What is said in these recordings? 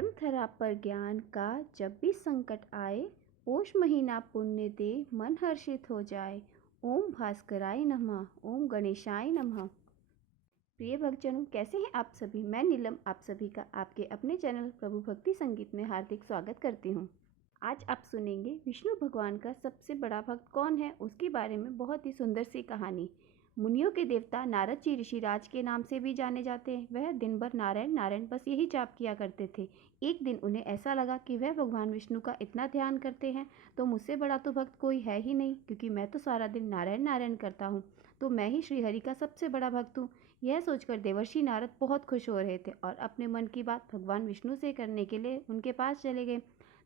धर्म धरा पर ज्ञान का जब भी संकट आए, पोष महीना पुण्य दे मन हर्षित हो जाए। ओम भास्कराय नमः, ओम गणेशाय नमः। प्रिय भक्तजनों, कैसे हैं आप सभी। मैं नीलम आप सभी का आपके अपने चैनल प्रभु भक्ति संगीत में हार्दिक स्वागत करती हूं। आज आप सुनेंगे विष्णु भगवान का सबसे बड़ा भक्त कौन है, उसके बारे में बहुत ही सुंदर सी कहानी। मुनियों के देवता नारद जी ऋषिराज के नाम से भी जाने जाते हैं। वह दिन भर नारायण नारायण बस यही जाप किया करते थे। एक दिन उन्हें ऐसा लगा कि वह भगवान विष्णु का इतना ध्यान करते हैं तो मुझसे बड़ा तो भक्त कोई है ही नहीं, क्योंकि मैं तो सारा दिन नारायण नारायण करता हूँ, तो मैं ही श्रीहरि का सबसे बड़ा भक्त हूँ। यह सोचकर देवर्षि नारद बहुत खुश हो रहे थे और अपने मन की बात भगवान विष्णु से करने के लिए उनके पास चले गए।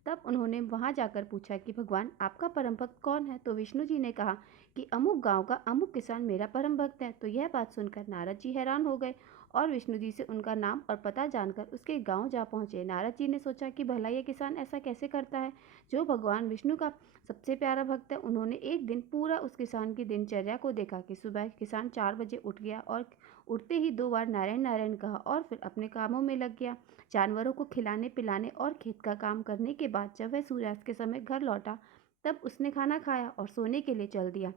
तब उन्होंने वहां जाकर पूछा कि भगवान आपका परम भक्त कौन है। तो विष्णु जी ने कहा कि अमुक गांव का अमुक किसान मेरा परम भक्त है। तो यह बात सुनकर नारद जी हैरान हो गए और विष्णु जी से उनका नाम और पता जानकर उसके गांव जा पहुंचे। नारद जी ने सोचा कि भला यह किसान ऐसा कैसे करता है जो भगवान विष्णु का सबसे प्यारा भक्त है। उन्होंने एक दिन पूरा उस किसान की दिनचर्या को देखा कि सुबह किसान 4 बजे उठ गया और उठते ही 2 बार नारायण नारायण कहा और फिर अपने कामों में लग गया। जानवरों को खिलाने पिलाने और खेत का काम करने के बाद जब वह सूर्यास्त के समय घर लौटा, तब उसने खाना खाया और सोने के लिए चल दिया।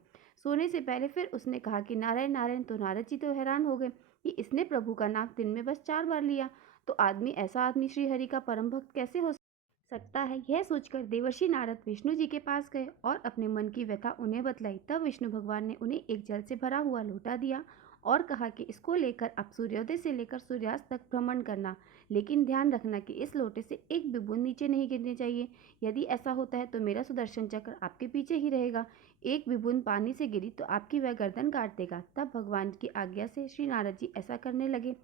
सोने से पहले फिर उसने कहा कि नारायण नारायण। तो नारद जी तो हैरान हो गए कि इसने प्रभु का नाम दिन में बस 4 बार लिया, तो ऐसा आदमी श्री हरि का परम भक्त कैसे हो सकता है। यह सोचकर देवर्षि नारद विष्णु जी के पास गए और अपने मन की व्यथा उन्हें बतलाई। तब विष्णु भगवान ने उन्हें एक जल से भरा हुआ लोटा दिया और कहा कि इसको लेकर आप सूर्योदय से लेकर सूर्यास्त तक भ्रमण करना, लेकिन ध्यान रखना कि इस लोटे से एक भी बूंद नीचे नहीं गिरनी चाहिए। यदि ऐसा होता है तो मेरा सुदर्शन चक्र आपके पीछे ही रहेगा। एक भी बूंद पानी से गिरी तो आपकी वह गर्दन काट देगा। तब भगवान की आज्ञा से श्री नारद जी ऐसा करने लगे।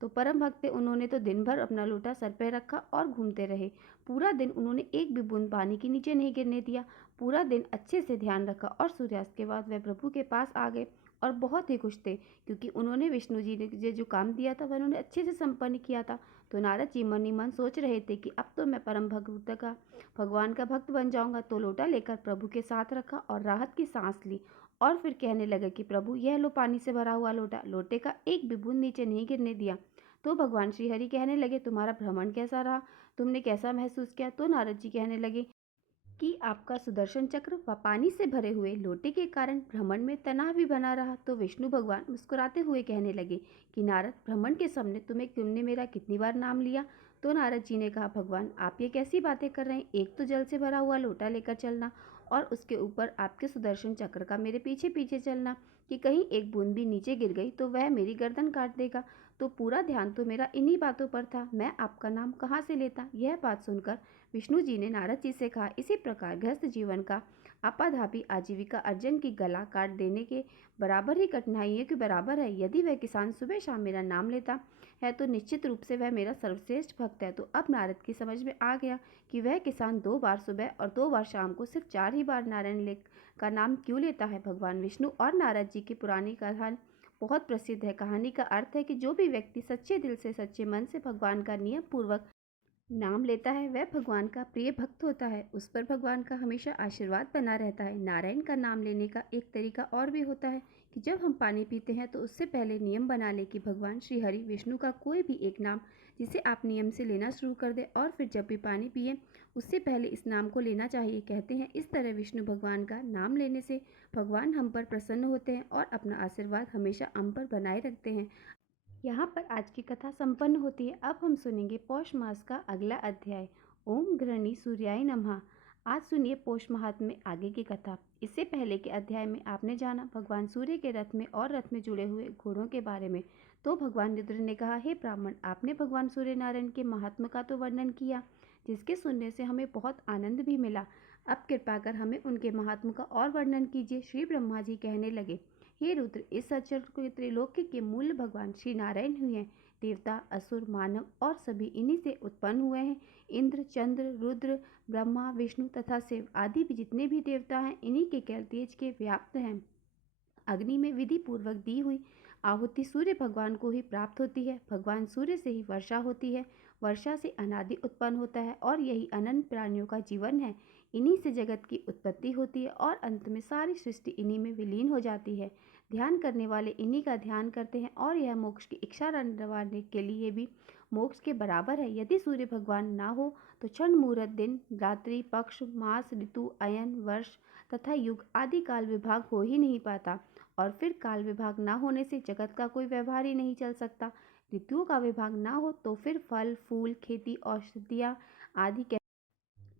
तो परम भक्त थे, उन्होंने तो दिन भर अपना लोटा सर पे रखा और घूमते रहे। पूरा दिन उन्होंने एक भी बूंद पानी के नीचे नहीं गिरने दिया। पूरा दिन अच्छे से ध्यान रखा और सूर्यास्त के बाद वह प्रभु के पास आ गए और बहुत ही खुश थे, क्योंकि उन्होंने विष्णु जी ने जो काम दिया था वह उन्होंने अच्छे से संपन्न किया था। तो नारद जी मन ही मन सोच रहे थे कि अब तो मैं परम भक्त का भगवान का भक्त बन जाऊंगा। तो लोटा लेकर प्रभु के साथ रखा और राहत की सांस ली और फिर कहने लगे कि प्रभु यह लो पानी से भरा हुआ लोटा। लोटे का एक भी बूंद नीचे नहीं गिरने दिया। तो भगवान श्री हरि कहने लगे तुम्हारा भ्रमण कैसा रहा, तुमने कैसा महसूस किया। तो नारद जी कहने लगे कि आपका सुदर्शन चक्र व पानी से भरे हुए लोटे के कारण भ्रमण में तनाव भी बना रहा। तो विष्णु भगवान मुस्कुराते हुए कहने लगे कि नारद, भ्रमण के समय तुमने मेरा कितनी बार नाम लिया। तो नारद जी ने कहा भगवान आप ये कैसी बातें कर रहे हैं, एक तो जल से भरा हुआ लोटा लेकर चलना और उसके ऊपर आपके सुदर्शन चक्र का मेरे पीछे पीछे चलना, कि कहीं एक बूंद भी नीचे गिर गई तो वह मेरी गर्दन काट देगा। तो पूरा ध्यान तो मेरा इन्हीं बातों पर था, मैं आपका नाम कहाँ से लेता। यह बात सुनकर विष्णु जी ने नारद जी से कहा इसी प्रकार गृहस्थ जीवन का आपाधापी आजीविका अर्जन की गला काट देने के बराबर ही कठिनाइयों के बराबर है। यदि वह किसान सुबह शाम मेरा नाम लेता है तो निश्चित रूप से वह मेरा सर्वश्रेष्ठ भक्त है। तो अब नारद की समझ में आ गया कि वह किसान 2 बार सुबह और 2 बार शाम को सिर्फ 4 ही बार नारायण का नाम क्यों लेता है। भगवान विष्णु और नारद जी की पुरानी कथा बहुत प्रसिद्ध है। कहानी का अर्थ है कि जो भी व्यक्ति सच्चे दिल से सच्चे मन से भगवान का नियम पूर्वक नाम लेता है वह भगवान का प्रिय भक्त होता है, उस पर भगवान का हमेशा आशीर्वाद बना रहता है। नारायण का नाम लेने का एक तरीका और भी होता है कि जब हम पानी पीते हैं तो उससे पहले नियम बना ले कि भगवान श्री हरि विष्णु का कोई भी एक नाम जिसे आप नियम से लेना शुरू कर दें और फिर जब भी पानी पिए उससे पहले इस नाम को लेना चाहिए। कहते हैं इस तरह विष्णु भगवान का नाम लेने से भगवान हम पर प्रसन्न होते हैं और अपना आशीर्वाद हमेशा हम पर बनाए रखते हैं। यहाँ पर आज की कथा संपन्न होती है। अब हम सुनेंगे पौष मास का अगला अध्याय। ओम घृणी सूर्याय नमः। आज सुनिए पौष महात्म्य में आगे की कथा। इससे पहले के अध्याय में आपने जाना भगवान सूर्य के रथ में और रथ में जुड़े हुए घोड़ों के बारे में। तो भगवान रुद्र ने कहा हे ब्राह्मण, आपने भगवान सूर्य नारायण के महात्म्य का तो वर्णन किया, जिसके सुनने से हमें बहुत आनंद भी मिला। अब कृपा कर हमें उनके महात्म्य का और वर्णन कीजिए। श्री ब्रह्मा जी कहने लगे हे रुद्र, इस सचर त्रिलोकी के मूल भगवान श्री नारायण हुए हैं। देवता असुर मानव और सभी इन्हीं से उत्पन्न हुए हैं। इंद्र चंद्र रुद्र ब्रह्मा विष्णु तथा शिव आदि भी जितने भी देवता हैं इन्हीं के कैल तेज के व्याप्त हैं। अग्नि में विधि पूर्वक दी हुई आहुति सूर्य भगवान को ही प्राप्त होती है। भगवान सूर्य से ही वर्षा होती है, वर्षा से अनादि उत्पन्न होता है और यही अनंत प्राणियों का जीवन है। इन्हीं से जगत की उत्पत्ति होती है और अंत में सारी सृष्टि इन्हीं में विलीन हो जाती है। ध्यान करने वाले इन्हीं का ध्यान करते हैं और यह मोक्ष की इच्छा निवारने के लिए भी मोक्ष के बराबर है। यदि सूर्य भगवान ना हो तो क्षण मुहूर्त, दिन रात्रि, पक्ष, मास, ऋतु, अयन, वर्ष तथा युग आदि काल विभाग हो ही नहीं पाता। और फिर काल विभाग ना होने से जगत का कोई व्यवहार ही नहीं चल सकता। ऋतुओं का विभाग ना हो तो फिर फल फूल, खेती, औषधियाँ आदि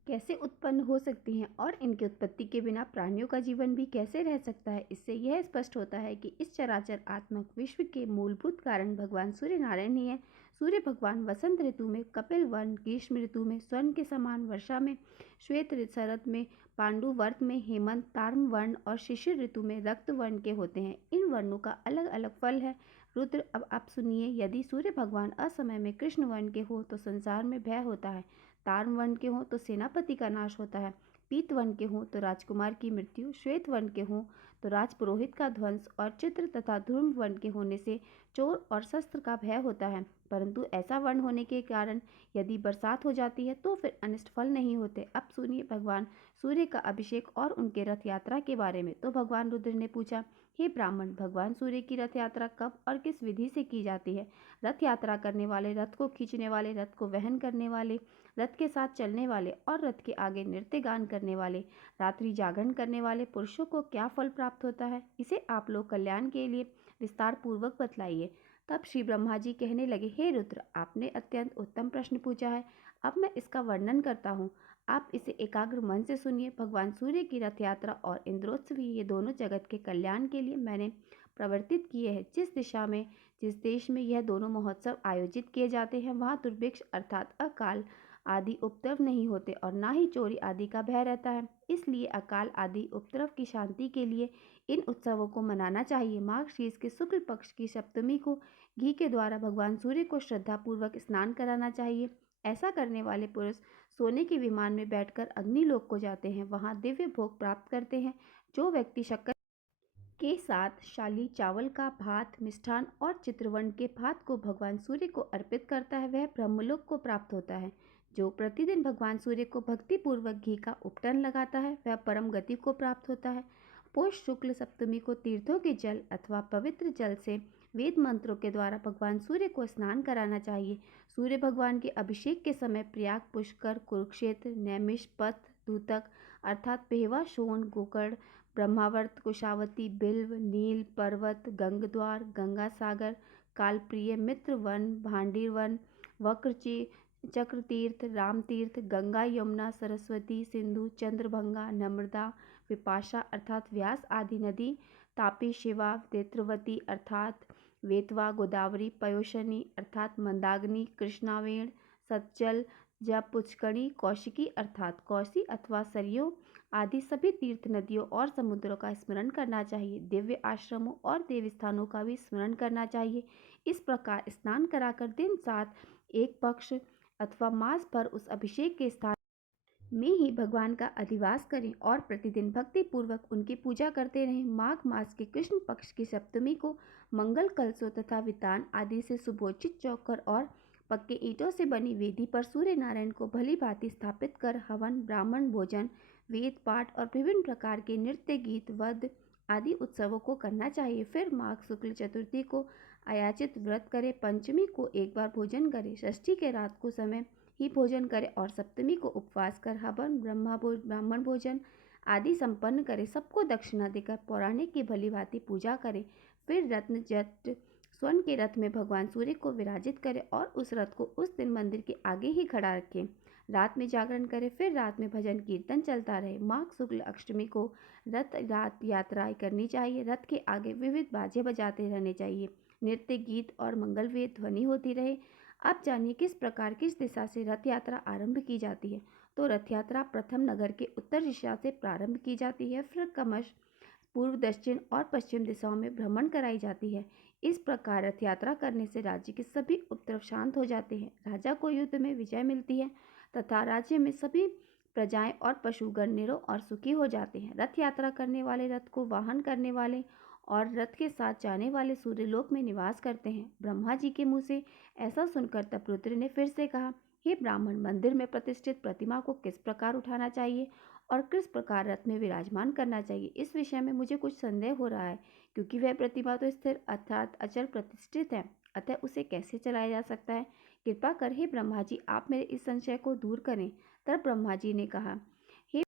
कैसे उत्पन्न हो सकती हैं और इनकी उत्पत्ति के बिना प्राणियों का जीवन भी कैसे रह सकता है। इससे यह स्पष्ट होता है कि इस चराचर आत्मक विश्व के मूलभूत कारण भगवान सूर्य नारायण ही है। सूर्य भगवान वसंत ऋतु में कपिल वर्ण, ग्रीष्म ऋतु में स्वर्ण के समान, वर्षा में श्वेत, शरद में पांडु, वर्त में हेमंत, ताम्र वर्ण और शिशिर ऋतु में रक्त वर्ण के होते हैं। इन वर्णों का अलग अलग फल है। रुद्र, अब आप सुनिए। यदि सूर्य भगवान असमय में कृष्ण वर्ण के हो तो संसार में भय होता है। ताम्र वर्ण के हों तो सेनापति का नाश होता है। पीत वर्ण के हों तो राजकुमार की मृत्यु, श्वेत वर्ण के हों तो राजपुरोहित का ध्वंस और चित्र तथा ध्रुव वर्ण के होने से चोर और शस्त्र का भय होता है। परंतु ऐसा वर्ण होने के कारण यदि बरसात हो जाती है तो फिर अनिष्ट फल नहीं होते। अब सुनिए भगवान सूर्य का अभिषेक और उनके रथ यात्रा के बारे में। तो भगवान रुद्र ने पूछा, हे ब्राह्मण, भगवान सूर्य की रथ यात्रा कब और किस विधि से की जाती है? रथ यात्रा करने वाले, रथ को खींचने वाले, रथ को वहन करने वाले, रथ के साथ चलने वाले और रथ के आगे नृत्य गान करने वाले, रात्रि जागरण करने वाले पुरुषों को क्या फल प्राप्त होता है? इसे आप लोग कल्याण के लिए विस्तार पूर्वक बतलाइए। तब श्री ब्रह्मा जी कहने लगे, हे रुद्र, आपने अत्यंत उत्तम प्रश्न पूछा है। अब मैं इसका वर्णन करता हूँ, आप इसे एकाग्र मन से सुनिए। भगवान सूर्य की रथ यात्रा और इंद्रोत्सव, ये दोनों जगत के कल्याण के लिए मैंने प्रवर्तित किए हैं। जिस दिशा में, जिस देश में यह दोनों महोत्सव आयोजित किए जाते हैं वहाँ दुर्भिक्ष अर्थात अकाल आदि उपद्रव नहीं होते और ना ही चोरी आदि का भय रहता है। इसलिए अकाल आदि उपद्रव की शांति के लिए इन उत्सवों को मनाना चाहिए। माघ शीर्ष के शुक्ल पक्ष की सप्तमी को घी के द्वारा भगवान सूर्य को श्रद्धापूर्वक स्नान कराना चाहिए। ऐसा करने वाले पुरुष सोने के विमान में बैठकर अग्निलोक को जाते हैं, वहां दिव्य भोग प्राप्त करते हैं। जो व्यक्ति शक्कर के साथ शाली चावल का भात, मिष्ठान और चित्रवर्ण के भात को भगवान सूर्य को अर्पित करता है वह ब्रह्मलोक को प्राप्त होता है। जो प्रतिदिन भगवान सूर्य को भक्तिपूर्वक घी का उपटन लगाता है वह परम गति को प्राप्त होता है। पौष शुक्ल सप्तमी को तीर्थों के जल अथवा पवित्र जल से वेद मंत्रों के द्वारा भगवान सूर्य को स्नान कराना चाहिए। सूर्य भगवान के अभिषेक के समय प्रयाग, पुष्कर, कुरुक्षेत्र, नैमिष, पथ, दूतक अर्थात पेहवा, शोण, गोकर्ण, ब्रह्मावर्त, कुशावती, बिल्व, नील पर्वत, गंगद्वार, गंगा सागर, कालप्रिय, मित्र वन, भांडीर वन, वक्रची, चक्रतीर्थ, रामतीर्थ, गंगा, यमुना, सरस्वती, सिंधु, चंद्रभंगा, नर्मदा, विपाशा अर्थात व्यास आदि नदी, तापी, शिवा, नेत्रवती अर्थात वेतवा, गोदावरी, पयोशनी अर्थात मंदाग्नि, कृष्णावेण, सतजल, जब पुष्कणी, कौशिकी अर्थात कौशी अथवा सरयू आदि सभी तीर्थ नदियों और समुद्रों का स्मरण करना चाहिए। दिव्य आश्रमों और देवस्थानों का भी स्मरण करना चाहिए। इस प्रकार स्नान कराकर दिन 7 एक पक्ष अथवा मास भर उस अभिषेक के स्थान में ही भगवान का अधिवास करें और प्रतिदिन भक्ति पूर्वक उनकी पूजा करते रहें। माघ मास के कृष्ण पक्ष की सप्तमी को मंगल कलशों तथा वितान आदि से सुभोजित चौकर और पक्के ईंटों से बनी वेदी पर सूर्य नारायण को भली भांति स्थापित कर हवन, ब्राह्मण भोजन, वेद पाठ और विभिन्न प्रकार के नृत्य, गीत, वध आदि उत्सवों को करना चाहिए। फिर माघ शुक्ल चतुर्थी को अयाचित व्रत करे, पंचमी को एक बार भोजन करे, षष्ठी के रात को समय ही भोजन करे और सप्तमी को उपवास कर हवन, ब्राह्मण भोजन आदि संपन्न करे। सबको दक्षिणा देकर पौराणिक की भली भांति पूजा करे। फिर रत्न जट स्वर्ण के रथ में भगवान सूर्य को विराजित करे और उस रथ को उस दिन मंदिर के आगे ही खड़ा रखे। रात में जागरण करे, फिर रात में भजन कीर्तन चलता रहे। माघ शुक्ल अष्टमी को रथ यात्रा करनी चाहिए। रथ के आगे विविध बाजे बजाते रहने चाहिए, नृत्य, गीत और मंगलवेद ध्वनि होती रहे। अब जानिए किस प्रकार किस दिशा से रथ यात्रा आरंभ की जाती है। तो रथ यात्रा प्रथम नगर के उत्तर दिशा से प्रारंभ की जाती है, फिर क्रमश पूर्व, दक्षिण और पश्चिम दिशाओं में भ्रमण कराई जाती है। इस प्रकार रथ यात्रा करने से राज्य के सभी उपद्रव शांत हो जाते हैं, राजा को युद्ध में विजय मिलती है तथा राज्य में सभी प्रजाएं और पशुगण निरोग और सुखी हो जाते हैं। रथ यात्रा करने वाले, रथ को वाहन करने वाले और रथ के साथ जाने वाले सूर्यलोक में निवास करते हैं। ब्रह्मा जी के मुँह से ऐसा सुनकर तप रुद्र ने फिर से कहा, हे ब्राह्मण, मंदिर में प्रतिष्ठित प्रतिमा को किस प्रकार उठाना चाहिए और किस प्रकार रथ में विराजमान करना चाहिए, इस विषय में मुझे कुछ संदेह हो रहा है, क्योंकि वह प्रतिमा तो स्थिर अर्थात अचल प्रतिष्ठित है, अतः उसे कैसे चलाया जा सकता है। कृपा कर हे ब्रह्मा जी, आप मेरे इस संशय को दूर करें। तब ब्रह्मा जी ने कहा, हे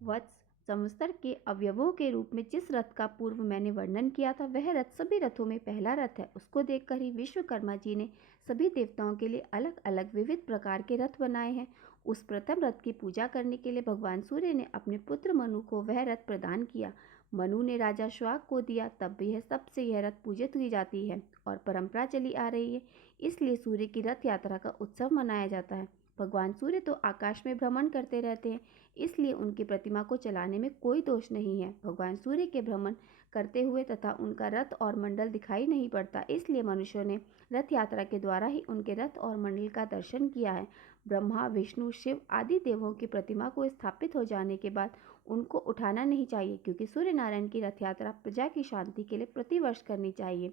वत्स, संवत्सर के अवयवों के रूप में जिस रथ का पूर्व मैंने वर्णन किया था, वह रथ सभी रथों में पहला रथ है। उसको देखकर ही विश्वकर्मा जी ने सभी देवताओं के लिए अलग अलग विविध प्रकार के रथ बनाए हैं। उस प्रथम रथ की पूजा करने के लिए भगवान सूर्य ने अपने पुत्र मनु को वह रथ प्रदान किया। मनु ने राजा श्वाक को दिया, तब भी सबसे यह रथ पूजित हुई जाती है और परंपरा चली आ रही है। इसलिए सूर्य की रथ यात्रा का उत्सव मनाया जाता है। भगवान सूर्य तो आकाश में भ्रमण करते रहते हैं, इसलिए उनकी प्रतिमा को चलाने में कोई दोष नहीं है। भगवान सूर्य के भ्रमण करते हुए तथा उनका रथ और मंडल दिखाई नहीं पड़ता, इसलिए मनुष्यों ने रथ यात्रा के द्वारा ही उनके रथ और मंडल का दर्शन किया है। ब्रह्मा, विष्णु, शिव आदि देवों की प्रतिमा को स्थापित हो जाने के बाद उनको उठाना नहीं चाहिए, क्योंकि सूर्य नारायण की रथ यात्रा प्रजा की शांति के लिए प्रतिवर्ष करनी चाहिए।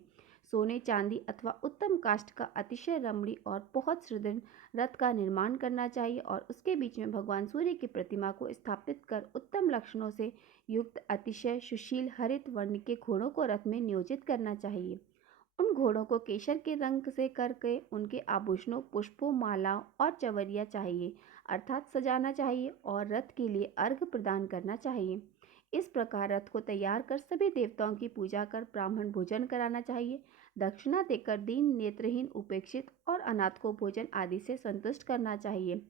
सोने, चांदी अथवा उत्तम काष्ठ का अतिशय रमणीय और बहुत सुदृढ़ रथ का निर्माण करना चाहिए और उसके बीच में भगवान सूर्य की प्रतिमा को स्थापित कर उत्तम लक्षणों से युक्त अतिशय सुशील हरित वर्ण के घोड़ों को रथ में नियोजित करना चाहिए। उन घोड़ों को केसर के रंग से करके उनके आभूषणों, पुष्पों, मालाओं और चवरिया चाहिए अर्थात सजाना चाहिए और रथ के लिए अर्घ प्रदान करना चाहिए। इस प्रकार रथ को तैयार कर सभी देवताओं की पूजा कर ब्राह्मण भोजन कराना चाहिए। दक्षिणा देकर दीन, नेत्रहीन, उपेक्षित और अनाथ को भोजन आदि से संतुष्ट करना चाहिए।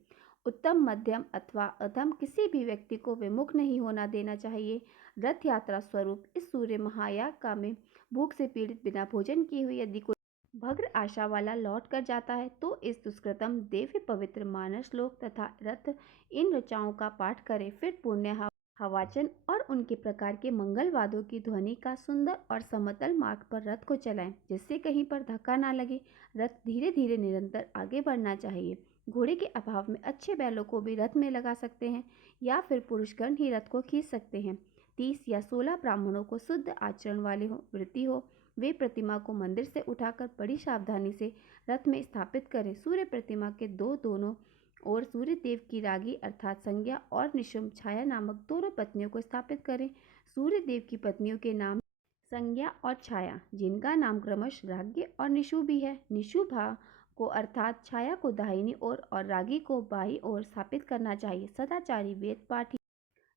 उत्तम, मध्यम अथवा अधम किसी भी व्यक्ति को विमुख नहीं होना देना चाहिए। रथ यात्रा स्वरूप इस सूर्य महायाग का में भूख से पीड़ित बिना भोजन किए हुए यदि कोई भद्र आशा वाला लौट कर जाता है, तो इस दुष्कृतम दिव्य पवित्र मानस श्लोक तथा रथ इन ऋचाओं का पाठ करे, फिर पुण्य हवाचन और उनके प्रकार के मंगलवादों की ध्वनि का सुंदर और समतल मार्ग पर रथ को चलाएं, जिससे कहीं पर धक्का ना लगे। रथ धीरे धीरे निरंतर आगे बढ़ना चाहिए। घोड़े के अभाव में अच्छे बैलों को भी रथ में लगा सकते हैं या फिर पुरुषगण ही रथ को खींच सकते हैं। 30 या 16 ब्राह्मणों को शुद्ध आचरण वाले हो, वृत्ति हो, वे प्रतिमा को मंदिर से उठाकर बड़ी सावधानी से रथ में स्थापित करें। सूर्य प्रतिमा के दोनों और सूर्य देव की रागी अर्थात संज्ञा और निशुम छाया नामक दोनों पत्नियों को स्थापित करें। सूर्य देव की पत्नियों के नाम संज्ञा और छाया, जिनका नाम क्रमश राज्ञ और निशु भी है। निशुभा को अर्थात छाया को दाहिनी ओर और रागी को बाईं ओर स्थापित करना चाहिए। सदाचारी, वेद पाठी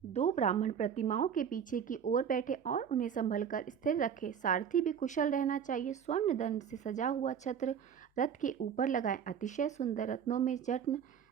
दो ब्राह्मण प्रतिमाओं के पीछे की ओर बैठे और उन्हें संभल कर स्थिर रखे। सारथी भी कुशल रहना चाहिए। स्वर्ण दंड से सजा हुआ छत्र रथ के ऊपर लगाएं। अतिशय सुंदर रत्नों में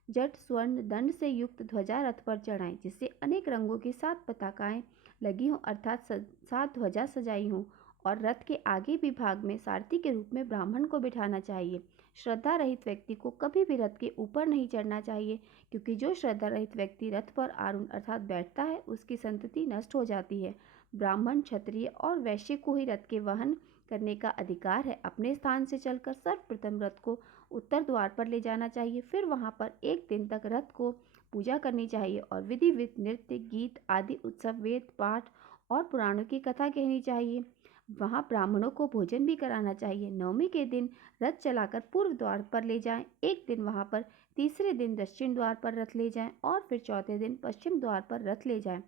जट स्वर्ण दंड से युक्त ध्वजा रथ पर चढ़ाएं, जिससे अनेक रंगों की 7 पताकाएं लगी हों अर्थात 7 ध्वजा सजाई हों। और रथ के आगे भी भाग में सारथी के रूप में ब्राह्मण को बिठाना चाहिए। श्रद्धा रहित व्यक्ति को कभी भी रथ के ऊपर नहीं चढ़ना चाहिए, क्योंकि जो श्रद्धा रहित व्यक्ति रथ पर आरूढ़ अर्थात बैठता है, उसकी संतति नष्ट हो जाती है। ब्राह्मण, क्षत्रिय और वैश्य को ही रथ के वहन करने का अधिकार है। अपने स्थान से चलकर सर्वप्रथम रथ को उत्तर द्वार पर ले जाना चाहिए। फिर वहां पर एक दिन तक रथ को पूजा करनी चाहिए और विधिवत नृत्य, गीत आदि उत्सव, वेद पाठ और पुराणों की कथा कहनी चाहिए। वहां ब्राह्मणों को भोजन भी कराना चाहिए। नवमी के दिन रथ चलाकर पूर्व द्वार पर ले जाएं, एक दिन वहां पर, तीसरे दिन दक्षिण द्वार पर रथ ले जाएं और फिर चौथे दिन पश्चिम द्वार पर रथ ले जाएं।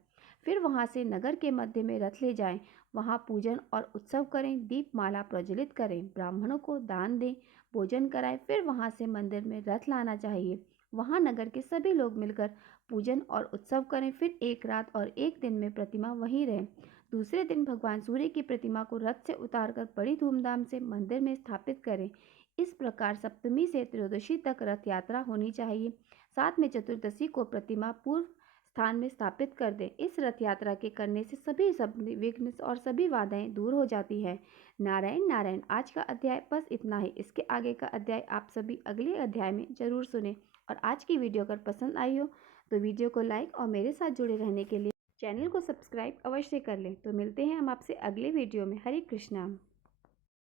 फिर वहां से नगर के मध्य में रथ ले जाएं, वहां पूजन और उत्सव करें, दीपमाला प्रज्वलित करें, ब्राह्मणों को दान दें, भोजन कराएं। फिर वहां से मंदिर में रथ लाना चाहिए। वहां नगर के सभी लोग मिलकर पूजन और उत्सव करें। फिर एक रात और एक दिन में प्रतिमा वहीं रहे। दूसरे दिन भगवान सूर्य की प्रतिमा को रथ से उतारकर बड़ी धूमधाम से मंदिर में स्थापित करें। इस प्रकार सप्तमी से त्रयोदशी तक रथ यात्रा होनी चाहिए। साथ में चतुर्दशी को प्रतिमा पूर्व स्थान में स्थापित कर दें। इस रथ यात्रा के करने से सभी विघ्न और सभी बाधाएं दूर हो जाती है। नारायण नारायण। आज का अध्याय बस इतना ही। इसके आगे का अध्याय आप सभी अगले अध्याय में जरूर सुने। और आज की वीडियो अगर पसंद आई हो तो वीडियो को लाइक और मेरे साथ जुड़े रहने के लिए चैनल को सब्सक्राइब अवश्य कर लें। तो मिलते हैं हम आपसे अगले वीडियो में। हरे कृष्णा।